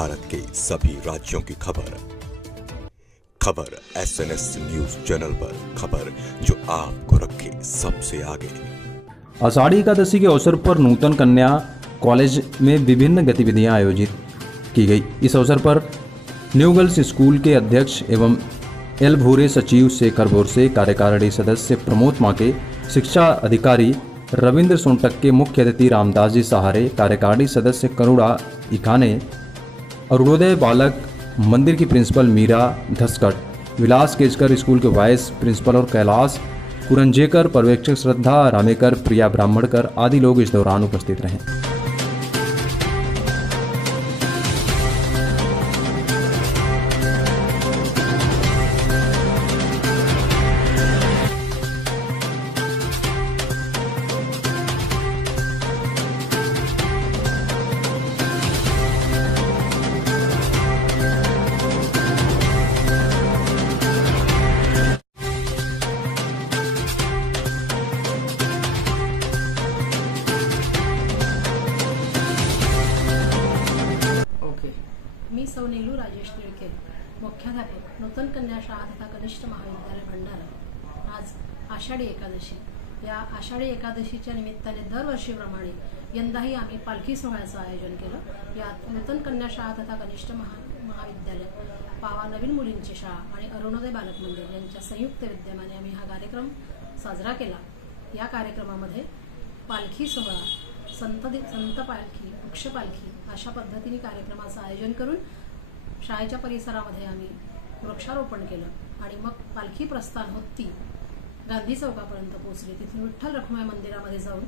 भारत के सभी राज्यों की खबर SNS न्यूज चैनल पर, खबर जो आपको रखे सबसे आगे। आषाढ़ी एकादशी के अवसर पर नूतन कन्या कॉलेज में विभिन्न गतिविधियां आयोजित की गई। इस अवसर पर न्यू गर्ल्स स्कूल के अध्यक्ष एवं एल भूरे सचिव शेखर बोरसे, कार्यकारिणी सदस्य प्रमोद माके, शिक्षा अधिकारी रविंद्र सोनटक के, मुख्य अतिथि रामदास जी सहारे, कार्यकारिणी सदस्य करुणा इकाने, अरुणोदय बालक मंदिर की प्रिंसिपल मीरा धसकट, विलास केजकर स्कूल के वाइस प्रिंसिपल और कैलाश कुरंजेकर, पर्यवेक्षक श्रद्धा रामेकर, प्रिया ब्राह्मणकर आदि लोग इस दौरान उपस्थित रहे। मी सौ नीलू राजेश निळके, मुख्याध्यापक, नूतन कन्या शाळा तथा कनिष्ठ महाविद्यालय भंडारा। आज आषाढी एकादशी, या आषाढी एकादशीच्या निमित्ताने दरवर्षीप्रमाणे यंदाही आम्ही पालखी सोहळ्याचं आयोजन केलं। यात नूतन कन्या शाळा तथा कनिष्ठ महाविद्यालय, पावा नवीन मुलींची शाळा आणि अरुणोदय बालक मंदिर यांच्या संयुक्त विद्यमाने आम्ही हा कार्यक्रम साजरा केला। या कार्यक्रमामध्ये पालखी सोहळा, संत पालखी, वृक्ष पालखी अशा पद्धतीने कार्यक्रमाचं आयोजन करून शाळेच्या परिसरामध्ये आम्ही वृक्षारोपण केलं आणि मग पालखी प्रस्थान होत ती गांधी चौकापर्यंत पोहोचली। तिथून विठ्ठल रखुमाई मंदिरामध्ये जाऊन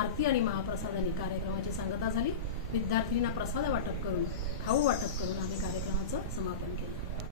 आरती आणि महाप्रसादाने कार्यक्रमाची सांगता झाली। विद्यार्थ्यांना प्रसाद वाटप करून, खाऊ वाटप करून आम्ही कार्यक्रमाचं समापन केलं।